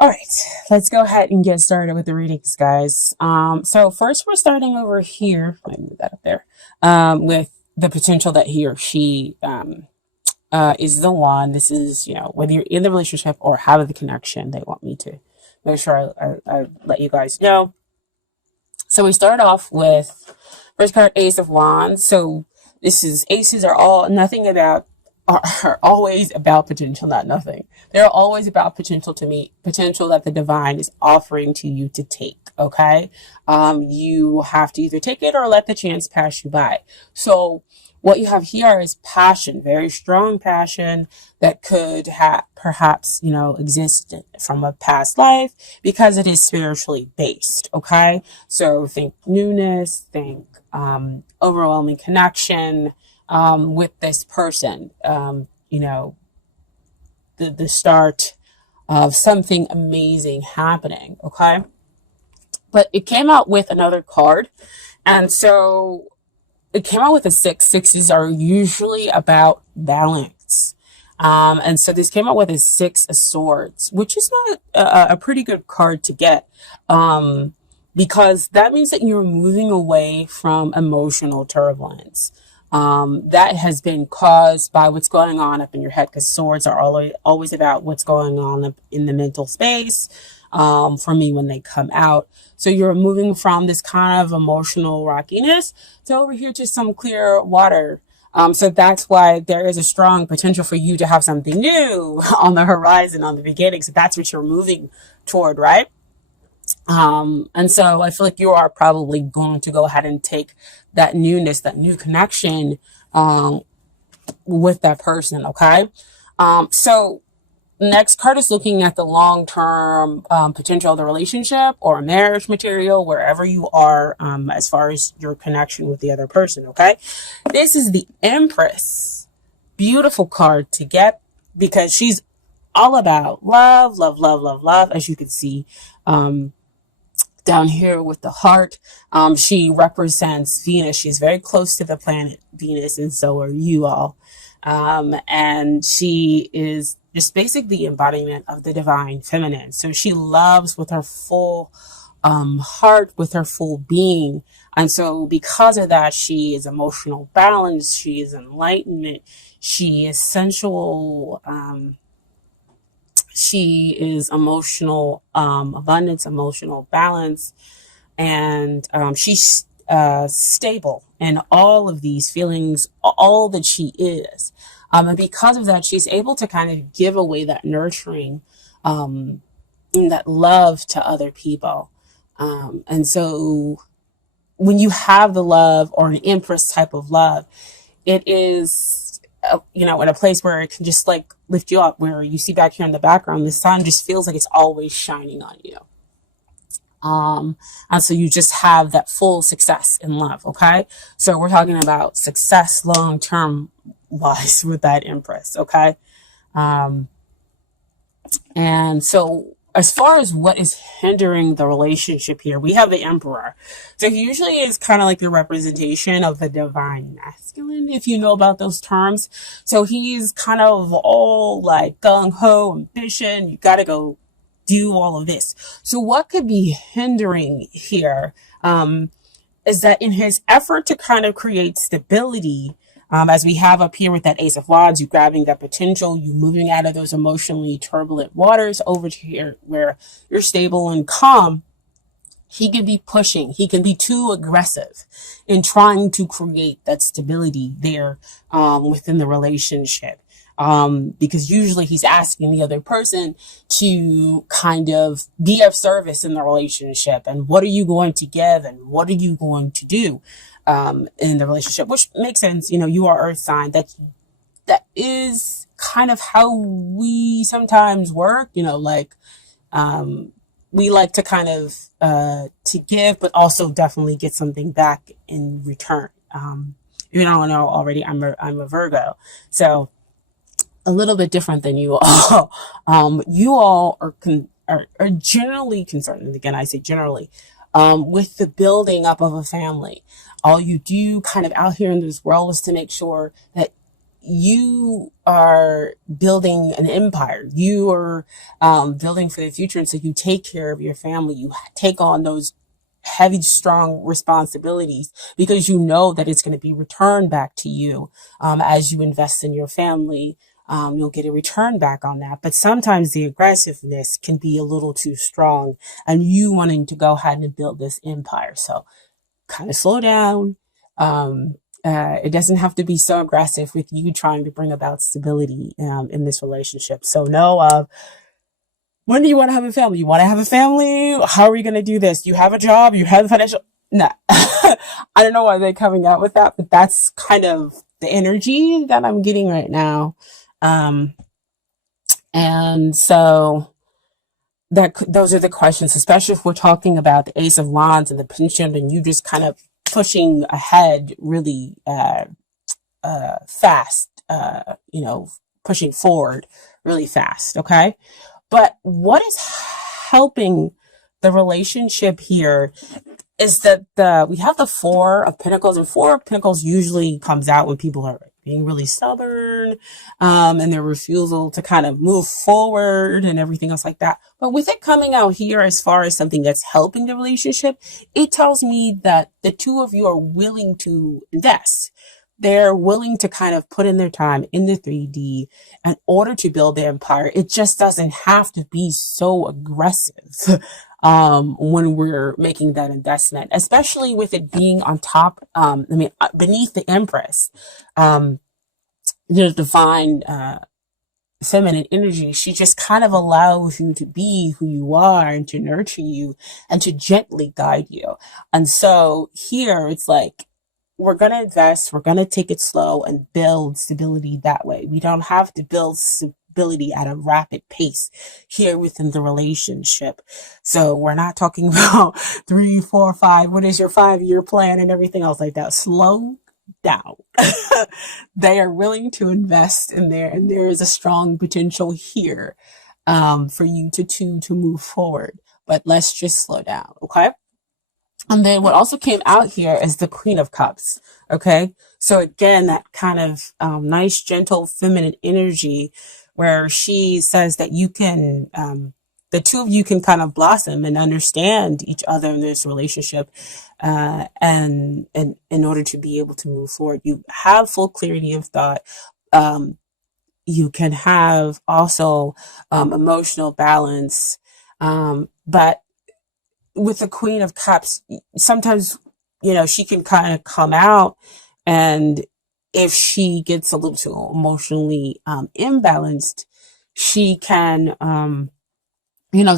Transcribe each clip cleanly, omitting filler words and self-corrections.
All right, let's go ahead and get started with the readings, guys. So first we're starting over here. Let me move that up there. With the potential that he or she is the one. This is, whether you're in the relationship or have the connection, they want me to make sure I let you guys know. So we start off with first card, Ace of Wands. So this is aces are all nothing about are always about potential, not nothing. They're always about potential to meet potential that the divine is offering to you to take. Okay, you have to either take it or let the chance pass you by. So what you have here is passion, very strong passion that could have perhaps, exist from a past life because it is spiritually based. Okay. So think newness, think, overwhelming connection, with this person, the start of something amazing happening. Okay. But it came out with another card. And so it came out with a six. Sixes are usually about balance. And so this came out with a six of swords, which is not a pretty good card to get. Because that means that you're moving away from emotional turbulence. That has been caused by what's going on up in your head, because swords are always about what's going on up in the mental space. For me, when they come out. So you're moving from this kind of emotional rockiness to over here to some clear water. So that's why there is a strong potential for you to have something new on the horizon, on the beginning. So that's what you're moving toward, right? And so I feel like you are probably going to go ahead and take that newness, that new connection, with that person. Okay. So next card is looking at the long-term potential of the relationship or marriage material, wherever you are, as far as your connection with the other person. Okay. This is the Empress. Beautiful card to get because she's all about love, love, love, love, love. As you can see, down here with the heart, she represents Venus. She's very close to the planet Venus, and so are you all. And she is just basically the embodiment of the divine feminine. So she loves with her full heart, with her full being. And so because of that, she is emotional balance. She is enlightenment. She is sensual. She is emotional abundance, emotional balance, and she's stable in all of these feelings, all that she is. And because of that, she's able to kind of give away that nurturing, and that love to other people. And so when you have the love or an Empress type of love, it is, in a place where it can just like lift you up, where you see back here in the background, the sun just feels like it's always shining on you. And so you just have that full success in love. Okay. So we're talking about success long-term wise with that Empress. Okay. And so as far as what is hindering the relationship here, we have the Emperor. So he usually is kind of like the representation of the divine masculine, if you know about those terms. So he's kind of all like gung-ho, ambition. You got to go do all of this. So what could be hindering here, is that in his effort to kind of create stability, as we have up here with that Ace of Wands, you grabbing that potential, you moving out of those emotionally turbulent waters over to here where you're stable and calm. He can be pushing. He can be too aggressive in trying to create that stability there, within the relationship. Because usually he's asking the other person to kind of be of service in the relationship. And what are you going to give? And what are you going to do? In the relationship, which makes sense. You are earth sign. That is kind of how we sometimes work, we like to kind of, to give, but also definitely get something back in return. You don't know already, I'm a Virgo. So a little bit different than you all. You all are generally concerned. And again, I say generally, with the building up of a family. All you do kind of out here in this world is to make sure that you are building an empire. You are building for the future. And so you take care of your family. You take on those heavy, strong responsibilities because you know that it's going to be returned back to you as you invest in your family. You'll get a return back on that. But sometimes the aggressiveness can be a little too strong and you wanting to go ahead and build this empire. So kind of slow down. It doesn't have to be so aggressive with you trying to bring about stability in this relationship. So know when do you want to have a family? You want to have a family? How are you going to do this? You have a job? You have financial? No. I don't know why they're coming out with that, but that's kind of the energy that I'm getting right now. Um, and so that those are the questions, especially if we're talking about the Ace of Wands and the pension, and you just kind of pushing ahead really fast, pushing forward really fast. Okay. But what is helping the relationship here is that we have the Four of Pentacles, and Four of Pentacles usually comes out when people are being really stubborn, and their refusal to kind of move forward and everything else like that. But with it coming out here as far as something that's helping the relationship, it tells me that the two of you are willing to invest. They're willing to kind of put in their time in the 3D in order to build their empire. It just doesn't have to be so aggressive when we're making that investment, especially with it being on top, beneath the Empress, the divine feminine energy. She just kind of allows you to be who you are and to nurture you and to gently guide you. And so here it's like, we're going to invest, we're going to take it slow and build stability that way. We don't have to build stability at a rapid pace here within the relationship. So we're not talking about 3, 4, 5. What is your 5-year plan and everything else like that? Slow down. They are willing to invest in there, and there is a strong potential here for you to move forward. But let's just slow down, okay? And then what also came out here is the Queen of Cups. Okay. So again, that kind of nice, gentle, feminine energy where she says that you can, the two of you can kind of blossom and understand each other in this relationship. And in order to be able to move forward, you have full clarity of thought. You can have also emotional balance. But with the Queen of Cups, sometimes, she can kind of come out, and if she gets a little too emotionally imbalanced, she can,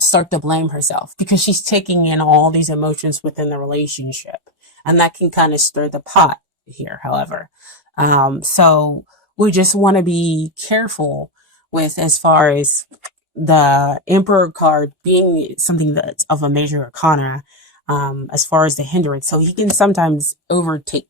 start to blame herself because she's taking in all these emotions within the relationship. And that can kind of stir the pot here, however. So we just want to be careful with as far as the Emperor card being something that's of a major arcana, as far as the hindrance. So he can sometimes overtake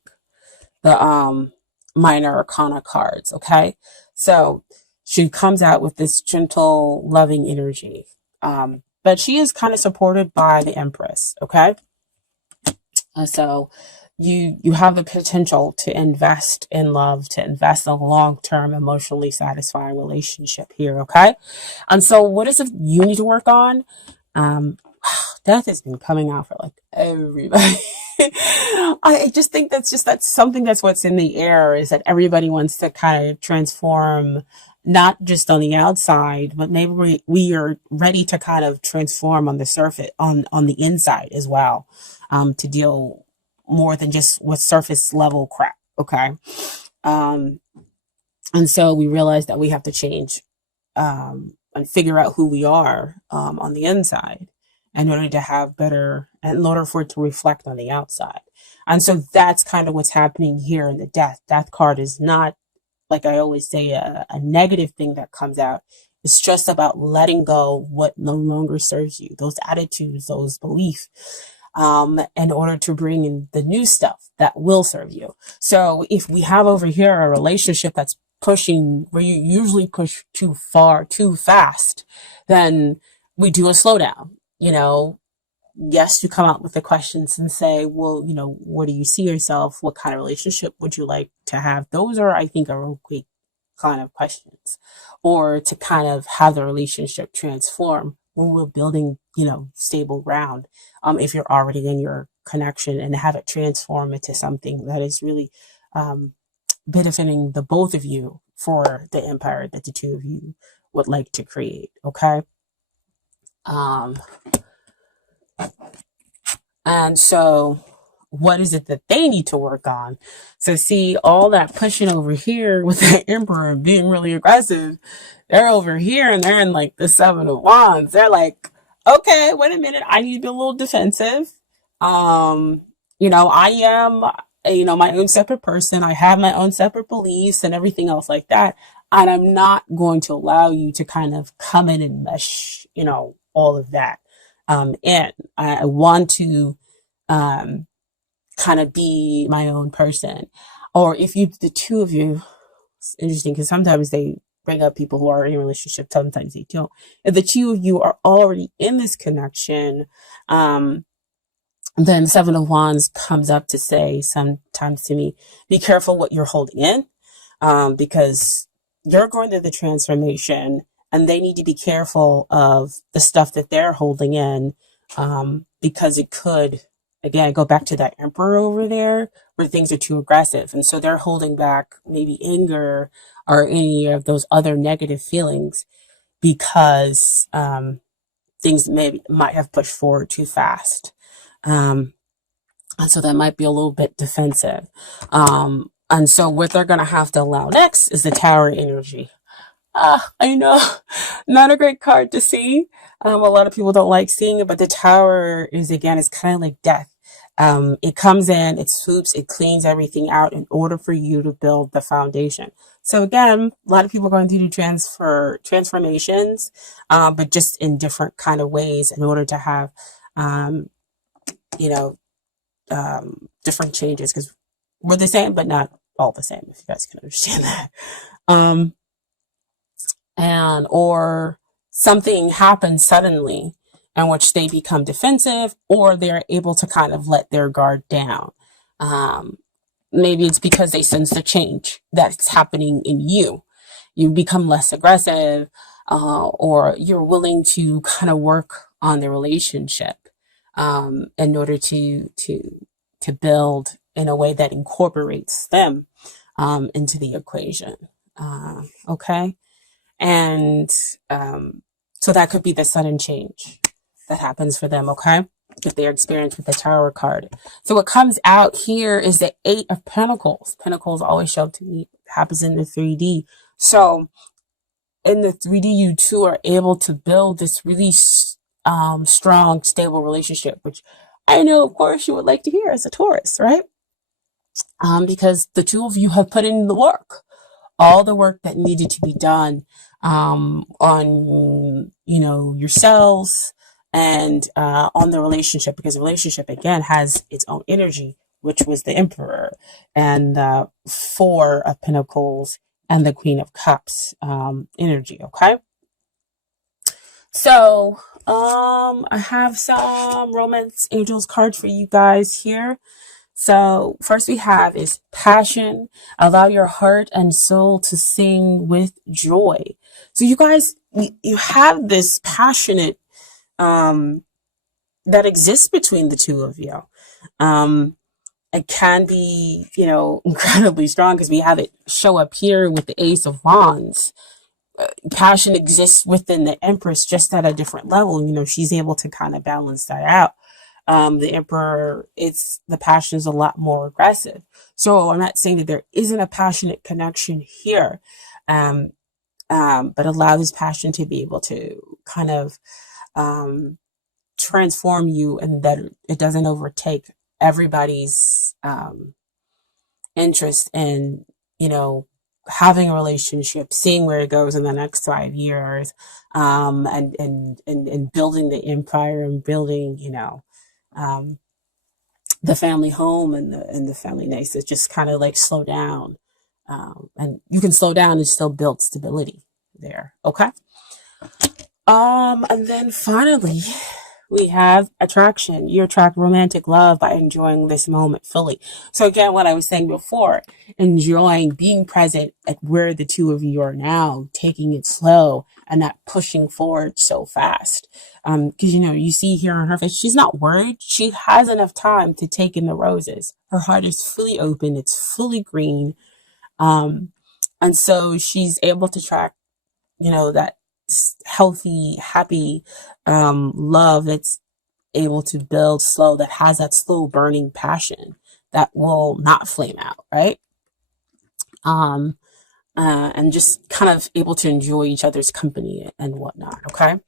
the minor arcana cards. Okay. So she comes out with this gentle, loving energy. But she is kind of supported by the Empress. Okay. So you have the potential to invest in love, to invest in a long-term, emotionally satisfying relationship here, okay? And so what is it you need to work on? Death has been coming out for like everybody. I just think that's something that's what's in the air, is that everybody wants to kind of transform, not just on the outside, but maybe we are ready to kind of transform on the surface, on the inside as well, to deal more than just with surface level crap. Okay. And so we realize that we have to change, and figure out who we are, on the inside in order to have better, in order for it to reflect on the outside. And so that's kind of what's happening here in the death. Death card is not, like I always say, a negative thing that comes out. It's just about letting go what no longer serves you, those attitudes, those beliefs, in order to bring in the new stuff that will serve you. So if we have over here a relationship that's pushing, where you usually push too far, too fast, then we do a slowdown. Yes, you come out with the questions and say, well, where do you see yourself? What kind of relationship would you like to have? Those are, I think, are okay kind of questions, or to kind of have the relationship transform when we're building, stable ground. If you're already in your connection, and have it transform into something that is really um, benefiting the both of you for the empire that the two of you would like to create. Okay. Um, and so what is it that they need to work on? So see, all that pushing over here with the emperor and being really aggressive, they're over here and they're in like the seven of wands. They're like, okay, wait a minute, I need to be a little defensive. I am, my own separate person. I have my own separate beliefs and everything else like that. And I'm not going to allow you to kind of come in and mesh, all of that in. I want to um, kind of be my own person. Or if the two of you, it's interesting because sometimes they bring up people who are in a relationship, sometimes they don't. If the two of you are already in this connection, then Seven of Wands comes up to say sometimes to me, be careful what you're holding in, because you're going through the transformation and they need to be careful of the stuff that they're holding in, because it could, again, go back to that emperor over there where things are too aggressive. And so they're holding back maybe anger or any of those other negative feelings because things might have pushed forward too fast. And so that might be a little bit defensive. And so what they're going to have to allow next is the Tower energy. I know, not a great card to see. A lot of people don't like seeing it, but the Tower is kind of like death. It comes in, it swoops, it cleans everything out in order for you to build the foundation. So again, a lot of people are going through transformations, but just in different kind of ways in order to have, you know, different changes, because we're the same, but not all the same, if you guys can understand that. Or something happens suddenly in which they become defensive, or they're able to kind of let their guard down. Maybe it's because they sense the change that's happening in you. You become less aggressive, or you're willing to kind of work on the relationship in order to build in a way that incorporates them into the equation. Okay. And so that could be the sudden change that happens for them, okay? If they're experienced with the Tower card. So what comes out here is the Eight of Pentacles. Pentacles always show up to me, happens in the 3D. So in the 3D, you two are able to build this really strong, stable relationship, which I know, of course, you would like to hear as a Taurus, right? Because the two of you have put in the work. All the work that needed to be done on yourselves and on the relationship, because the relationship again has its own energy, which was the Emperor and the Four of Pentacles and the Queen of Cups energy. Okay, so I have some Romance Angels cards for you guys here. So first we have is passion. Allow your heart and soul to sing with joy. So you guys, you have this passionate that exists between the two of you. It can be, incredibly strong because we have it show up here with the Ace of Wands. Passion exists within the Empress, just at a different level. She's able to kind of balance that out. The Emperor, the passion is a lot more aggressive. So I'm not saying that there isn't a passionate connection here, but allow this passion to be able to kind of transform you, and that it doesn't overtake everybody's interest in, having a relationship, seeing where it goes in the next 5 years, and building the empire and building, the family home and the family nice. It just kind of like slow down. And you can slow down and still build stability there. Okay. And then finally we have attraction. You attract romantic love by enjoying this moment fully. So again, what I was saying before, enjoying being present at where the two of you are now, taking it slow and not pushing forward so fast. Because, you see here on her face, she's not worried. She has enough time to take in the roses. Her heart is fully open. It's fully green. And so she's able to track, that healthy, happy, love that's able to build slow, that has that slow burning passion that will not flame out, right? And just kind of able to enjoy each other's company and whatnot, okay?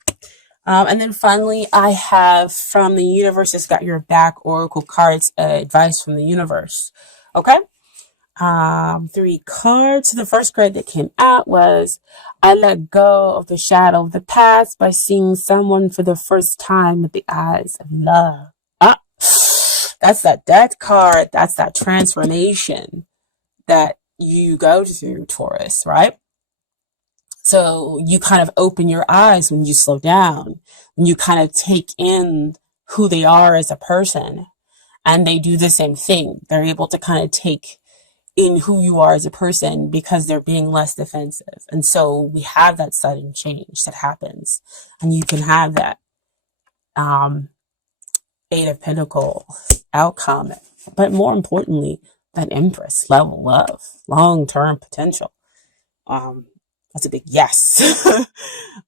And then finally, I have from the Universe's Got Your Back Oracle cards, advice from the universe, okay? 3 cards. The first card that came out was, I let go of the shadow of the past by seeing someone for the first time with the eyes of love. Ah, that's that death card. That's that transformation that you go through, Taurus, right? So you kind of open your eyes when you slow down, when you kind of take in who they are as a person, and they do the same thing. They're able to kind of take in who you are as a person because they're being less defensive. And so we have that sudden change that happens, and you can have that Eight of Pentacles outcome, but more importantly, that Empress level love, long-term potential. That's a big yes.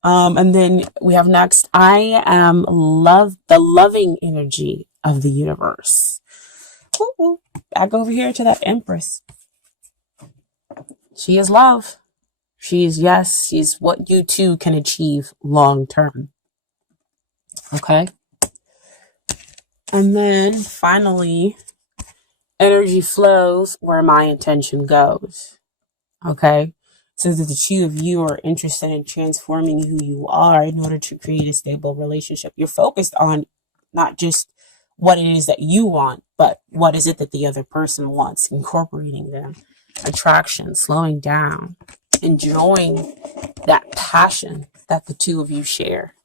And then we have next, I am the loving energy of the universe. Ooh, back over here to that Empress. She is love. She is yes. She's what you too can achieve long term. Okay. And then finally, energy flows where my intention goes. Okay. So that the two of you are interested in transforming who you are in order to create a stable relationship. You're focused on not just what it is that you want, but what is it that the other person wants, incorporating them. Attraction, slowing down, enjoying that passion that the two of you share.